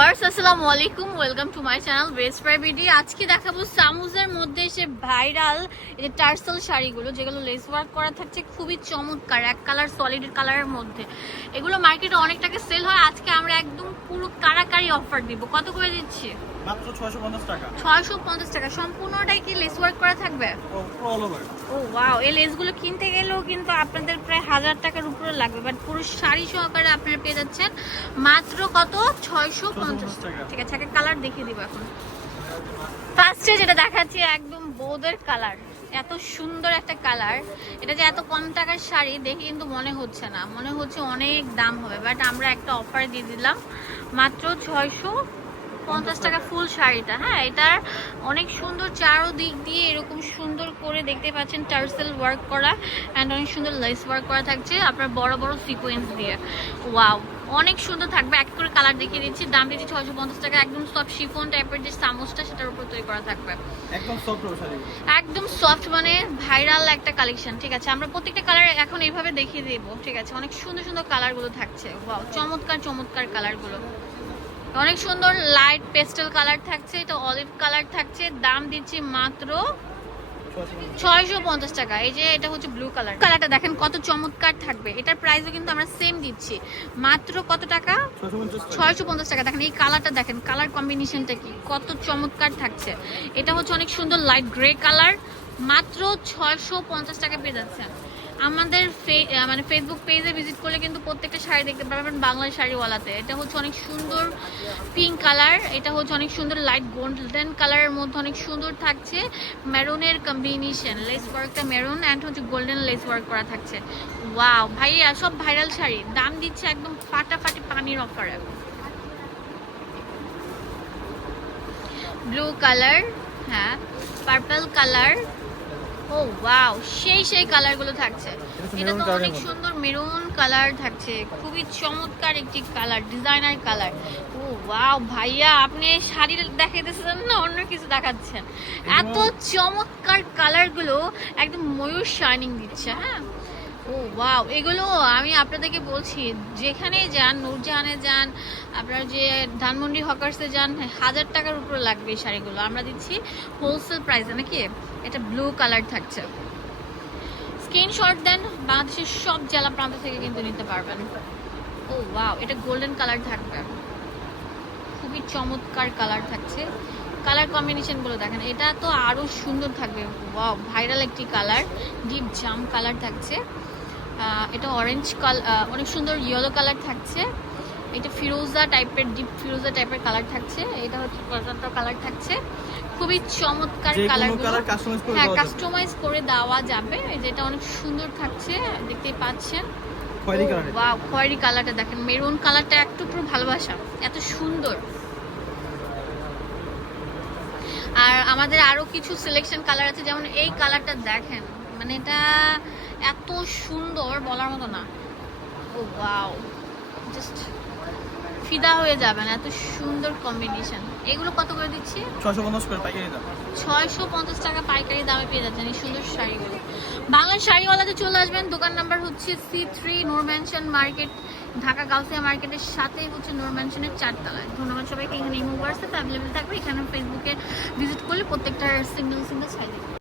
Viewers, আসসালামু আলাইকুম, welcome to my channel best BD. আজকে দেখাবো সামুজের মধ্যে সে ভাইরাল যে টার্সেল শাড়িগুলো, যেগুলো লেস ওয়ার্ক করা থাকছে, খুবই চমৎকার, এক কালার সলিড কালারের মধ্যে। এগুলো মার্কেটে অনেক টাকা সেল হয়। আজকে আমরা একদম পুরো কারাকারি অফার দিব কত করে দিচ্ছি? মাত্র 650 টাকা। ছয়শো পঞ্চাশ টাকা। সম্পূর্ণটাই কি লেস ওয়ার্ক করা থাকবে? অল ওভার ও ওয়াও এই লেসগুলো কিনতে গেলেও কিন্তু আপনাদের প্রায় হাজার টাকার উপরে লাগবে। বাট পুরো শাড়ি সহকারে আপনারা পেয়ে যাচ্ছেন মাত্র কত? ছয়শো পঞ্চাশ 650 টাকা। ঠিক আছে একটা কালার দেখিয়ে দিব এখন। ফার্স্টে যেটা দেখাচ্ছি একদম বোদের কালার এত সুন্দর একটা কালার এটা যে এত কম টাকার শাড়ি দেখে কিন্তু মনে হচ্ছে না। মনে হচ্ছে অনেক দাম হবে। বাট আমরা একটা অফার দিয়ে দিলাম। মাত্র ছয়শো পঞ্চাশ টাকা ফুল শাড়িটা। হ্যাঁ এটার অনেক সুন্দর চারো দিক দিয়ে এরকম সুন্দর করে দেখতে পাচ্ছেন টার্সেল ওয়ার্ক করা অ্যান্ড অনেক সুন্দর লেস ওয়ার্ক করা থাকছে আপনার বড় বড় সিকোয়েন্স দিয়ে। ওয়াও অনেক সুন্দর থাকবে। এক করে কালার দেখিয়ে দিচ্ছি। দাম দিচ্ছি ছয়শো পঞ্চাশ টাকা। একদম সব শিফন টাইপের যে চামচটা সেটার উপর তৈরি করা থাকবে। একদম সফট একদম সফট মানে ভাইরাল একটা কালেকশন ঠিক আছে? আমরা প্রত্যেকটা কালার এখন এইভাবে দেখিয়ে দেব ঠিক আছে? অনেক সুন্দর সুন্দর কালারগুলো থাকছে। ওয়াও চমৎকার চমৎকার কালারগুলো অনেক সুন্দর লাইট পেস্টেল কালার থাকছে এটা অলিভ কালার থাকছে। দাম দিচ্ছি মাত্র ছয়শো পঞ্চাশ টাকা। এই যে এটা হচ্ছে ব্লু কালার কালারটা দেখেন কত চমৎকার থাকবে। এটার প্রাইসও কিন্তু আমরা সেম দিচ্ছি। মাত্র কত টাকা? 650 টাকা। ছয়শো পঞ্চাশ টাকা। দেখেন এই কালারটা দেখেন কালার কম্বিনেশনটা কি? কত চমৎকার থাকছে। এটা হচ্ছে অনেক সুন্দর লাইট গ্রে কালার মাত্র ছয়শো পঞ্চাশ টাকা পেয়ে যাচ্ছেন। আমাদের মানে ফেসবুক পেজে ভিজিট করলে কিন্তু প্রত্যেকটা শাড়ি দেখতে পারবেন বাংলা শাড়িওয়ালাতে। এটা হচ্ছে অনেক সুন্দর পিঙ্ক কালার এটা হচ্ছে অনেক সুন্দর লাইট গোল্ডেন কালারের মধ্যে অনেক সুন্দর থাকছে। মেরুনের কম্বিনেশন লেস ওয়ার্কটা মেরুন অ্যান্ড হচ্ছে গোল্ডেন লেস ওয়ার্ক করা থাকছে। ওয়াও ভাইয়া, সব ভাইরাল শাড়ি। দাম দিচ্ছে একদম ফাটাফাটি পানির অফারে ব্লু কালার হ্যাঁ পার্পল কালার ও ওয়াও সেই সেই কালারগুলো থাকছে। এটা তো অনেক সুন্দর মেরুন কালার থাকছে। খুবই চমৎকার একটি কালার ডিজাইনার কালার ও ওয়াও ভাইয়া আপনি শাড়ি দেখাইতেছেন না অন্য কিছু দেখাচ্ছেন। এত চমৎকার কালারগুলো একদম ময়ূর শাইনিং দিচ্ছে হ্যাঁ? ওয়াও এগুলো আমি আপনাদেরকে বলছি, যেখানে যান, নূরজাহানে যান, আপনার যে ধানমন্ডি হকার্সে যান, হাজার টাকার উপরে লাগবে এই শাড়িগুলো। আমরা দিচ্ছি হোলসেল প্রাইসে নাকি? এটা ব্লু কালার থাকছে। স্ক্রিনশট দেন, বাংলাদেশের সব জেলা প্রান্ত থেকে কিন্তু নিতে পারবেন। ও ওয়াও এটা গোল্ডেন কালার থাকবে। খুবই চমৎকার কালার থাকছে। কালার কম্বিনেশনগুলো দেখেন, এটা তো আরও সুন্দর থাকবে। ওয়াও ভাইরাল একটি কালার ডিপ জাম কালার থাকছে। এটা অরেঞ্জ কালার অনেক সুন্দর ইয়েলো কালার থাকছে। এটা ফিরোজা টাইপের ডিপ ফিরোজা টাইপের কালার থাকছে। এটা হচ্ছে পর্যন্ত কালার থাকছে। খুবই চমৎকার কালার হ্যাঁ কাস্টমাইজ করে দেওয়া যাবে। যেটা অনেক সুন্দর থাকছে দেখতেই পাচ্ছেন। ওয়াও খয়েরি কালারটা দেখেন। মেরুন কালারটা একটু পুরো ভালোবাসা। এত সুন্দর। আর আমাদের আরও কিছু সিলেকশন কালার আছে। যেমন এই কালারটা দেখেন। মানে এটা এত সুন্দর বলার মতো না। ও ওয়াও জাস্ট ফিদা হয়ে যাবেন এত সুন্দর কম্বিনেশন এগুলো কত করে দিচ্ছি? 650 করে পাইকারি দাম। ছয়শো পঞ্চাশ টাকা পাইকারি দামে পেয়ে যাচ্ছেন এই সুন্দর শাড়িগুলো। বাংলার শাড়িওয়ালাতে চলে আসবেন দোকান নাম্বার হচ্ছে C three Noor mansion market Dhaka Gausia মার্কেটের সাথেই হচ্ছে নূর ম্যানশনের চারতলায়। ধন্যবাদ সবাইকে এখানে ইমো হোয়াটসঅ্যাপ অ্যাভেলেবেল থাকবে। এখানে ফেসবুকে ভিজিট করলে প্রত্যেকটা সিঙ্গেল সিঙ্গেল শাড়ি